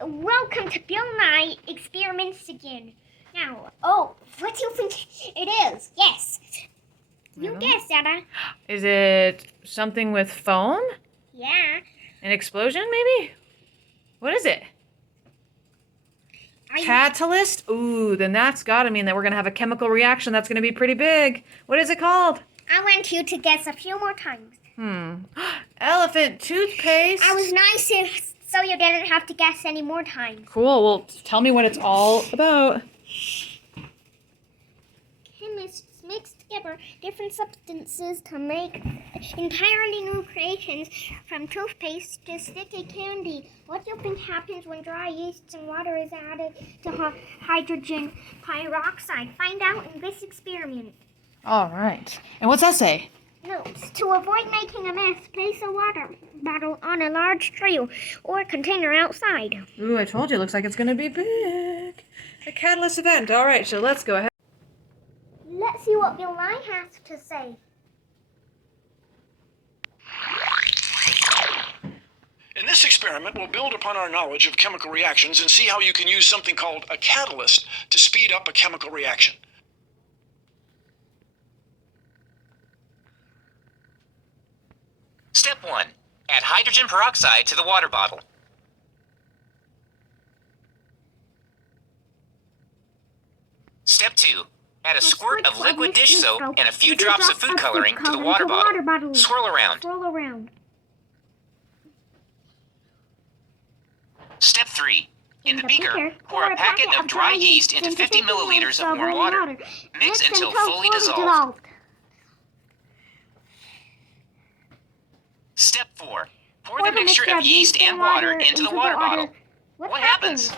Welcome to Bill Nye Experiments again. Now, what do you think it is? Yes. You guessed, Dada. Is it something with foam? Yeah. An explosion, maybe? What is it? Catalyst? Ooh, then that's got to mean that we're going to have a chemical reaction that's going to be pretty big. What is it called? I want you to guess a few more times. Elephant toothpaste. I was nice so you didn't have to guess any more times. Cool. Well, tell me what it's all about. Chemists mix together different substances to make entirely new creations, from toothpaste to sticky candy. What do you think happens when dry yeast and water is added to hydrogen peroxide? Find out in this experiment. All right. And what's that say? Notes. To avoid making a mess, place a water bottle on a large tray or container outside. Ooh, I told you. It looks like it's going to be big. A catalyst event. All right, so let's go ahead. Let's see what Bill Nye has to say. In this experiment, we'll build upon our knowledge of chemical reactions and see how you can use something called a catalyst to speed up a chemical reaction. Step 1. Add hydrogen peroxide to the water bottle. Step 2. Add a squirt of liquid dish soap and a few drops of food coloring to the water bottle. Swirl around. Step 3. In the beaker, pour a packet of dry yeast into 50 milliliters of warm water. Mix until fully dissolved. Step 4. Pour the mixture of yeast and water into the water bottle. What happens?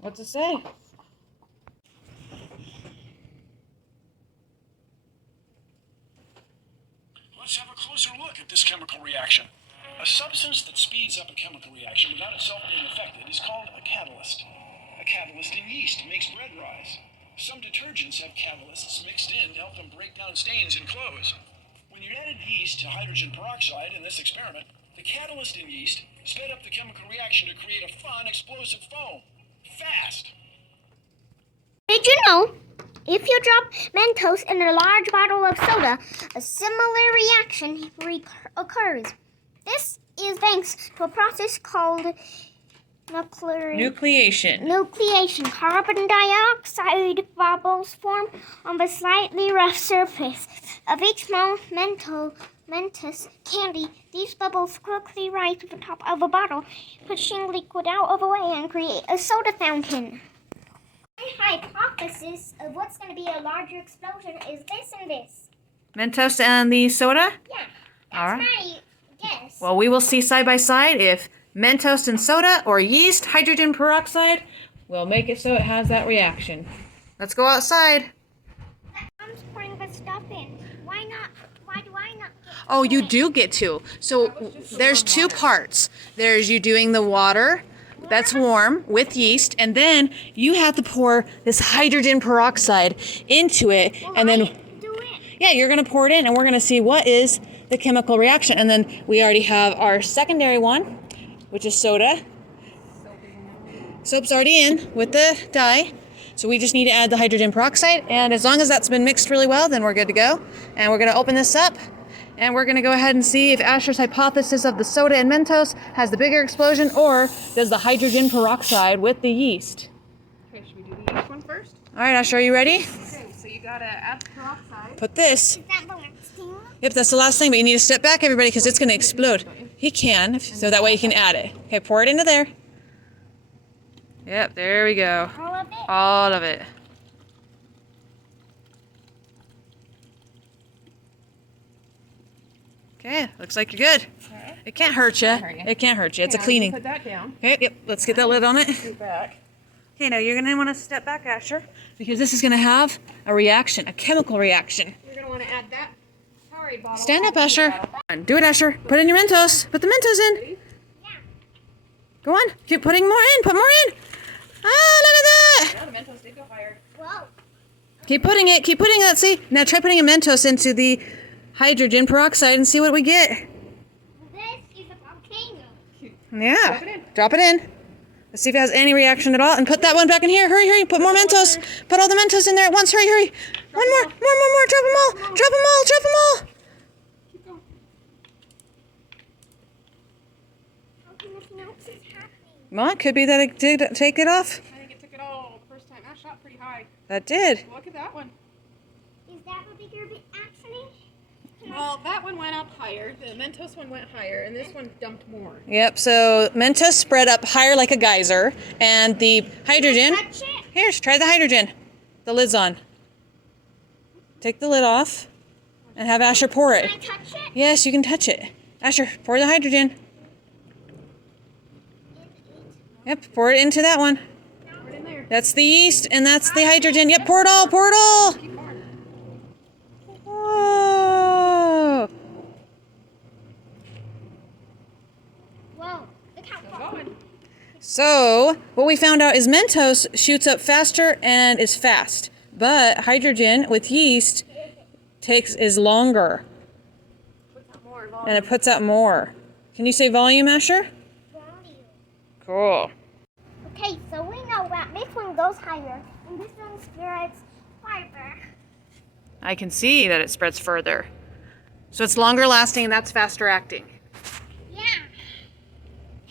What's it say? Let's have a closer look at this chemical reaction. A substance that speeds up a chemical reaction without itself being affected is called a catalyst. A catalyst in yeast makes bread rise. Some detergents have catalysts mixed in to help them break down stains in clothes. When you added yeast to hydrogen peroxide in this experiment, the catalyst in yeast sped up the chemical reaction to create a fun, explosive foam. Fast! Did you know, if you drop Mentos in a large bottle of soda, a similar reaction occurs? This is thanks to a process called Nucleation. Carbon dioxide bubbles form on the slightly rough surface of each small Mentos candy. These bubbles quickly rise to the top of a bottle, pushing liquid out of the way and create a soda fountain. My hypothesis of what's going to be a larger explosion is this and this. Mentos and the soda? Yeah, All right. my guess. Well, we will see side by side if Mentos and soda or yeast, hydrogen peroxide will make it so it has that reaction. Let's go outside. I'm pouring the stuff in. Why do I not get Oh, you do get to. So there's two parts. There's you doing the water that's warm with yeast, and then you have to pour this hydrogen peroxide into it, and then do it? yeah, you're going to pour it in, and we're going to see what is the chemical reaction. And then we already have our secondary one, which is soda. Soap's already in with the dye. So we just need to add the hydrogen peroxide, and as long as that's been mixed really well, then we're good to go. And we're going to open this up, and we're going to go ahead and see if Asher's hypothesis of the soda and Mentos has the bigger explosion, or does the hydrogen peroxide with the yeast. Okay, should we do the yeast one first? All right, Asher, are you ready? Okay, so you gotta add the peroxide. Put this. Is that the last thing? Yep, that's the last thing, but you need to step back, everybody, because it's going to explode. He can, so that way you can add it. Okay, pour it into there. Yep, there we go. All of it? All of it. Okay, looks like you're good. It can't hurt you. It can't hurt you. It's a cleaning. Put that down. Okay, yep, let's get that lid on it. Go back. Okay, now you're going to want to step back, Asher, because this is going to have a reaction, a chemical reaction. You're gonna want to add that Powerade bottle. Stand up, Asher. Do it, Asher. Put in your Mentos. Put the Mentos in. Yeah. Go on. Keep putting more in. Put more in. Ah, look at that. Oh, the Mentos did go higher. Whoa. Keep putting it. Keep putting it. See? Now try putting a Mentos into the hydrogen peroxide and see what we get. This is a volcano. Yeah. Drop it in. Let's see if it has any reaction at all. And put that one back in here. Hurry, hurry. Put more Mentos. Put all the Mentos in there at once. Hurry, hurry. One more. More. Drop them all. Drop them all. Drop them all. Keep going. Nothing else is happening. Well, it could be that it did take it off. I think it took it all the first time. That shot pretty high. That did. Look at that one. Is that a bigger actually? Well, that one went up higher. The Mentos one went higher, and this one dumped more. Yep, so Mentos spread up higher like a geyser, and the hydrogen... Touch it? Here, try the hydrogen. The lid's on. Take the lid off, and have Asher pour it. Can I touch it? Yes, you can touch it. Asher, pour the hydrogen. Yep, pour it into that one. Put it in there. That's the yeast, and that's the hydrogen. Yep, pour it all, pour it all. Keep pouring. Whoa. Whoa, look how Still far. going. So, what we found out is Mentos shoots up faster and is fast, but hydrogen with yeast is longer, Put some more and it puts out more. Can you say volume, Asher? Volume. Cool. Okay, so we know that this one goes higher, and this one spreads farther. I can see that it spreads further. So it's longer lasting, and that's faster acting. Yeah.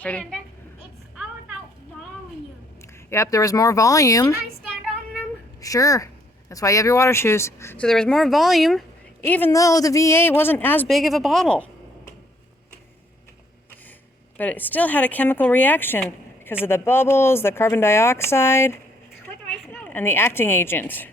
Ready? And it's all about volume. Yep, there was more volume. Can I stand on them? Sure. That's why you have your water shoes. So there was more volume, even though the V8 wasn't as big of a bottle. But it still had a chemical reaction because of the bubbles, the carbon dioxide, Where do I go? and the acting agent.